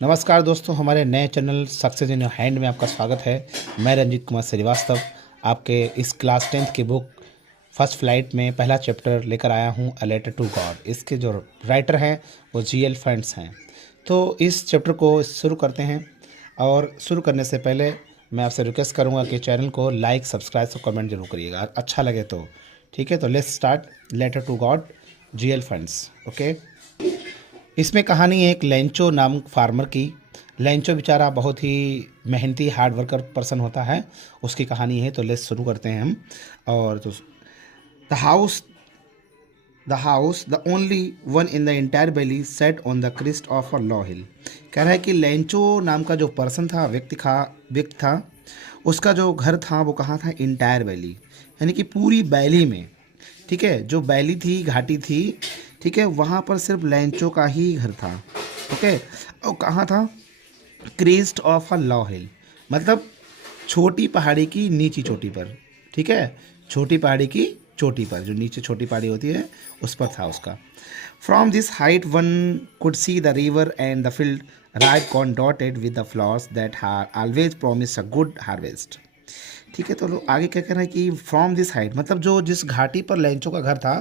नमस्कार दोस्तों, हमारे नए channel success in your hand में आपका स्वागत है। मैं रंजीत कुमार श्रीवास्तव आपके इस क्लास 10th की बुक फर्स्ट फ्लाइट में पहला चैप्टर लेकर आया हूँ, अ लेटर टू गॉड। इसके जो राइटर हैं वो जीएल फंड्स हैं। तो इस चैप्टर को शुरू करते हैं, और शुरू करने से पहले मैं आपसे रिक्वेस्ट करूँगा कि चैनल को लाइक, सब्सक्राइब और कमेंट जरूर करिएगा, अच्छा लगे तो। ठीक है, तो let's start letter to god, GL funds. Okay, इसमें कहानी है एक लेंचो नामक फार्मर की। लेंचो बेचारा बहुत ही मेहनती हार्ड वर्कर पर्सन होता है, उसकी कहानी है। तो लेट्स शुरू करते हैं हम। और तो the house the only one in the entire valley sat on the crest of a low hill. कह रहा है कि लेंचो नाम का जो पर्सन था, व्यक्ति था, उसका जो घर था वो कहाँ था? इंटायर वैली, यानी कि पूरी वैली में। ठीक है, जो वैली थी, घाटी थी, ठीक है, वहाँ पर सिर्फ लेंचो का ही घर था। ओके, और कहाँ था? क्रीस्ट ऑफ अ लॉ हिल, मतलब छोटी पहाड़ी की नीची चोटी पर। ठीक है, छोटी पहाड़ी की चोटी पर, जो नीचे छोटी पहाड़ी होती है उस पर था उसका। From this height one could see the river and the field ripe corn dotted with the flowers that are always promise a good harvest. ठीक है, तो लोग आगे क्या कह रहे हैं कि फ्रॉम दिस हाइट, मतलब जो जिस घाटी पर लेंचो का घर था,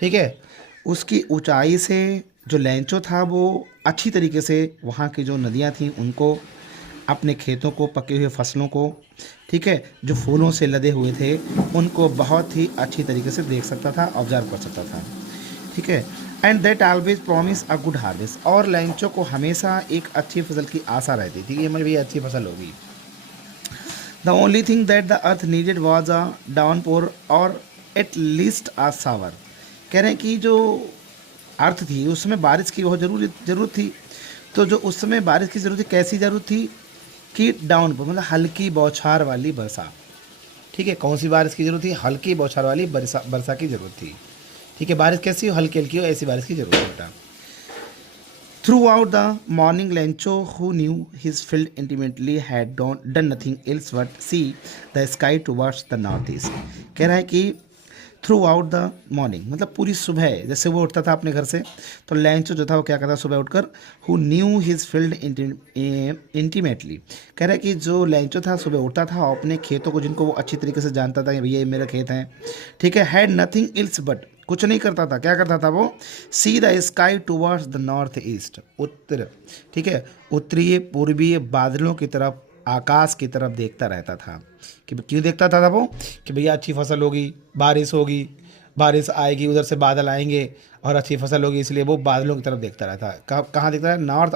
ठीक है, उसकी ऊंचाई से जो लेंचो था वो अच्छी तरीके से वहाँ की जो नदियाँ थीं उनको, अपने खेतों को, पके हुए फसलों को, ठीक है, जो फूलों से लदे हुए थे उनको बहुत ही अच्छी तरीके से देख सकता था, ऑब्जर्व कर सकता था। ठीक है, and that always promise a good harvest, और लेंचो को हमेशा एक अच्छी फसल की आशा रहती थी कि हमारी भी अच्छी फसल होगी। The only thing that the earth needed was a downpour और एट लीस्ट अ शावर। कह रहे हैं कि जो अर्थ थी उस समय बारिश की बहुत ज़रूरत थी। तो जो उस समय बारिश की ज़रूरत थी, कैसी ज़रूरत थी? कि डाउनपोर, मतलब हल्की बौछार वाली वर्षा। ठीक है, कौन सी बारिश की ज़रूरत थी? हल्की बौछार वाली वर्षा की ज़रूरत थी। ठीक है, बारिश कैसी हो? हल्की हल्की हो, ऐसी बारिश की ज़रूरत है बेटा। Throughout the morning, Lencho, who knew his field intimately, had done nothing else but see the sky towards the northeast. कह रहा है कि थ्रू आउट द मॉर्निंग, मतलब पूरी सुबह, जैसे वो उठता था अपने घर से, तो लेंचो जो था वो क्या करता सुबह उठकर? Who knew his field intimately. कह रहा है कि जो लेंचो था सुबह उठता था और अपने खेतों को, जिनको वो अच्छी तरीके से जानता था कि भैया ये मेरा खेत है, ठीक है, हैड नथिंग इल्स बट, कुछ नहीं करता था, क्या करता था वो? See the sky towards the north east, उत्तर, ठीक है, उत्तरीय पूर्वीय बादलों की तरफ, आकाश की तरफ देखता रहता था। कि क्यों देखता था वो? कि भैया अच्छी फसल होगी, बारिश होगी, बारिश आएगी, उधर से बादल आएंगे और अच्छी फसल होगी, इसलिए वो बादलों की तरफ देखता रहता है। कहाँ कहाँ देखता है? नॉर्थ